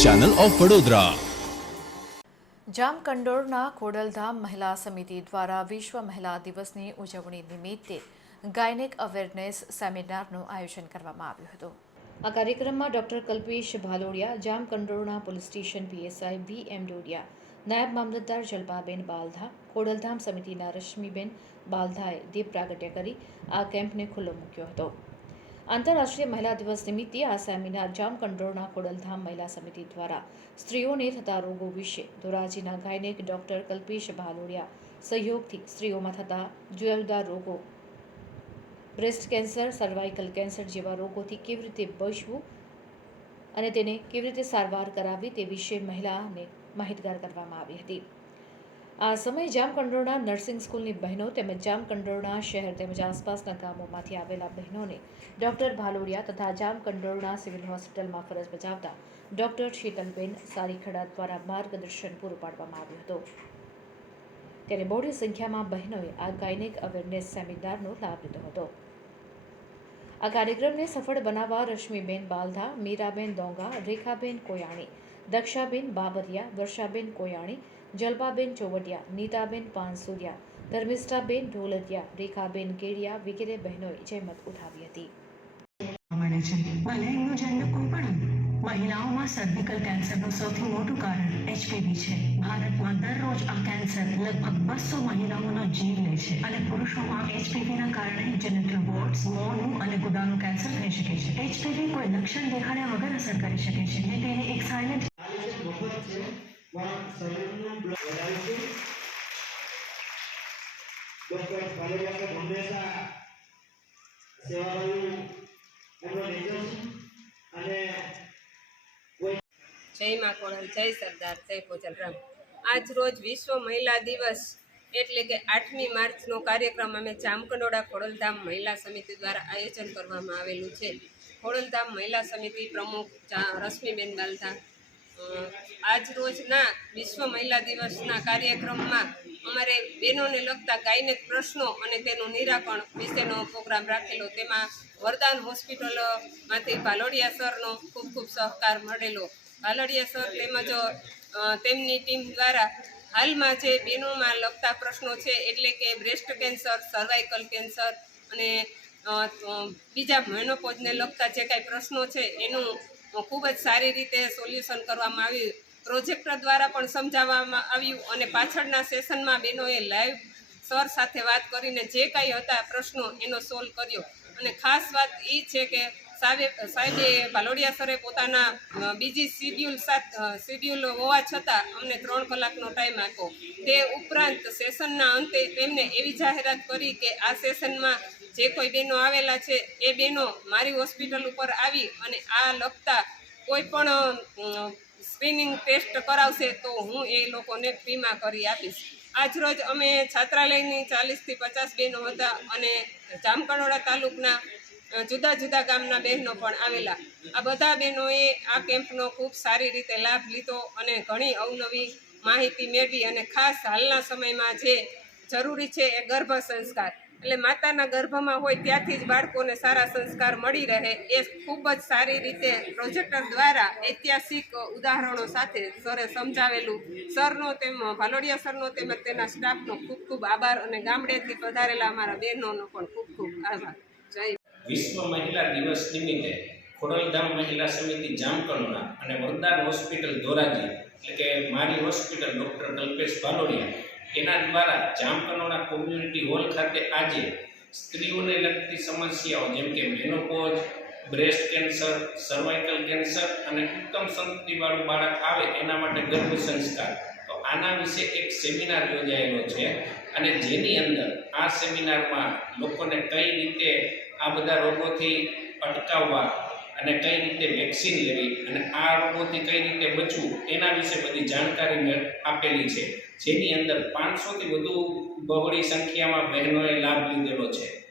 Channel of Vadodara જામકંડોળના ખોડલધામ મહિલા સમિતિ દ્વારા વિશ્વ મહિલા દિવસની ઉજવણી નિમિત્તે ગાયનેક અવેરનેસ સેમિનારનું આયોજન કરવામાં આવ્યું હતું. આ કાર્યક્રમમાં doctor Kalpesh Bhalodiya, જામકંડોળના police station PSI V M Dodiya, નાયબ મામલતદાર જલપાબેન બાલધા, ખોડલધામ સમિતિના રશ્મિબેન બાલધાએ દીપ પ્રાગટ્ય કરી આ કેમ્પને ખુલ્લો મૂક્યો હતો. આંતરરાષ્ટ્રીય મહિલા દિવસ નિમિત્તે આ સેમિનાર જામકંડોળના ખોડલધામ મહિલા સમિતિ દ્વારા સ્ત્રીઓને થતા રોગો વિશે ધોરાજીના ગાયનેક ડોક્ટર કલ્પેશ ભાલોડિયા સહયોગથી સ્ત્રીઓમાં થતા જુદા જુદા રોગો. બ્રેસ્ટ કેન્સર, સર્વાઇકલ કેન્સર જેવા રોગોથી કેવી રીતે બચવું અને તેને કેવી રીતે સારવાર કરાવવી તે વિશે મહિલાને માહિતગાર કરવામાં આવી હતી. આ સમયે જામકંડોરણા નર્સિંગ સ્કૂલની બહેનો તેમજ જામકંડોરણા શહેર તેમજ આસપાસના ગામોમાંથી આવેલા બહેનોને ડૉક્ટર ભાલોડિયા તથા જામકંડોરણા સિવિલ હોસ્પિટલમાં ફરજ બજાવતા ડૉક્ટર શીતલબેન સારીખડા દ્વારા માર્ગદર્શન પૂરું પાડવામાં આવ્યું હતું. ત્યારે મોટી સંખ્યામાં બહેનોએ આ ગાયનિક અવેરનેસ સેમિનારનો લાભ લીધો હતો. આ કાર્યક્રમને સફળ બનાવવા રશ્મિબેન બાલધા, મીરાબેન દોંગા, રેખાબેન કોયાણી, દક્ષાબેન બાબરિયા, વર્ષાબેન કોયાણી જલપાબેન ચોવટિયા, નીતાબેન પાનસુરિયા, ધર્મિષ્ઠાબેન ઢોલરિયા રેખાબેન કેડિયા વગેરે બહેનોએ જહેમત ઉઠાવી હતી. મહિલાઓમાં સર્વિકલ કેન્સરનું સૌથી મોટું કારણ એચપીવી છે. ભારતમાં દરરોજ આ કેન્સર લગભગ બસો મહિલાઓનો જીવ લે છે અને પુરુષોમાં એચપીવીના કારણે જેનેટલ વોર્ડ્સ મોંનું અને ગુદાનું કેન્સર થઈ શકે છે. એચપીવી કોઈ લક્ષણ દેખાડ્યા વગર અસર કરી શકે છે. ને તેને એક સાયલેન્ટ મફત છે પણ શરીરનું બ્લડ વધારીશું ડોક્ટર પાલેવાને હંમેશા સેવાભાવી એમનો નેચર અને જય મા કોણ જય સરદાર, જય પોચલરામ આજ રોજ વિશ્વ મહિલા દિવસ એટલે કે આઠમી માર્ચનો કાર્યક્રમ અમે જામકંડોળા ખોડલધામ મહિલા સમિતિ દ્વારા આયોજન કરવામાં આવેલું છે. ખોડલધામ મહિલા સમિતિ પ્રમુખ રશ્મિબેન બાલધા આજ રોજના વિશ્વ મહિલા દિવસના કાર્યક્રમમાં અમારે બહેનોને લગતા ગાયનેક પ્રશ્નો અને તેનું નિરાકરણ વિશેનો પ્રોગ્રામ રાખેલો. તેમાં વરદાન હોસ્પિટલમાંથી ભાલોડિયા સરનો ખૂબ ખૂબ સહકાર મળેલો. ભાલોડિયા સર તેમજ તેમની ટીમ દ્વારા હાલમાં જે બહેનોમાં લગતા પ્રશ્નો છે, એટલે કે બ્રેસ્ટ કેન્સર, સર્વાઇકલ કેન્સર અને બીજા મેનોપોઝને લગતા જે કાંઈ પ્રશ્નો છે, એનું ખૂબ જ સારી રીતે સોલ્યુશન કરવામાં આવ્યું. પ્રોજેક્ટર દ્વારા પણ સમજાવવામાં આવ્યું અને પાછળના સેશનમાં બહેનોએ લાઈવ સર સાથે વાત કરીને જે કાંઈ હતા પ્રશ્નો એનો સોલ્વ કર્યો. અને ખાસ વાત એ છે કે સાહેબે ભાલોડિયા સરે પોતાના બીજી શિડ્યુલ સાથ શિડ્યુલ હોવા છતાં અમને ત્રણ કલાકનો ટાઈમ આપ્યો. તે ઉપરાંત સેશનના અંતે તેમને એવી જાહેરાત કરી કે આ સેશનમાં જે કોઈ બહેનો આવેલા છે, એ બહેનો મારી હોસ્પિટલ ઉપર આવી અને આ લગતા કોઈ પણ સ્ક્રીનિંગ ટેસ્ટ કરાવશે તો હું એ લોકોને ફ્રીમાં કરી આપીશ. આજરોજ અમે છાત્રાલયની ચાલીસથી પચાસ બહેનો હતા અને જામકંડોળા તાલુકના જુદા જુદા ગામના બહેનો પણ આવેલા. આ બધા બહેનોએ આ કેમ્પનો ખૂબ સારી રીતે લાભ લીધો અને ઘણી અવનવી માહિતી મેળવી અને ખાસ હાલના સમયમાં જે જરૂરી છે એ ગર્ભ સંસ્કાર. એટલે માતાના ગર્ભમાં હોય ત્યાંથી જ બાળકોને સારા સંસ્કાર મળી રહે એ ખૂબ જ સારી રીતે પ્રોજેક્ટર દ્વારા ઐતિહાસિક ઉદાહરણો સાથે સરે સમજાવેલું. સરનો તેમ, ભાલોડિયા સરનો તેમજ તેના સ્ટાફનો ખૂબ ખૂબ આભાર અને ગામડેથી પધારેલા અમારા બહેનોનો પણ ખૂબ ખૂબ આભાર. જય વિશ્વ મહિલા દિવસ નિમિત્તે ખોડલધામ મહિલા સમિતિ જામકંડોળા અને વરદાન હોસ્પિટલ ધોરાજી, એટલે કે મારી હોસ્પિટલ ડૉક્ટર કલ્પેશ ભાલોડિયા એના દ્વારા જામકનોડા કોમ્યુનિટી હોલ ખાતે આજે સ્ત્રીઓને લગતી સમસ્યાઓ, જેમ કે menopause breast cancer cervical cancer અને ઉત્તમ સંતતિવાળું બાળક આવે એના માટે ગર્ભ સંસ્કાર. તો આના વિશે એક સેમિનાર યોજાયેલો છે અને જેની અંદર આ સેમિનારમાં લોકોને કઈ રીતે આ બધા રોગોથી અટકાવવા અને કઈ રીતે વેક્સિન લેવી અને આ રોગોથી કઈ રીતે બચવું એના વિશે બધી જાણકારી આપેલી છે. જેની અંદર પાંચસોથી વધુ બહોળી સંખ્યામાં બહેનોએ લાભ લીધેલો છે.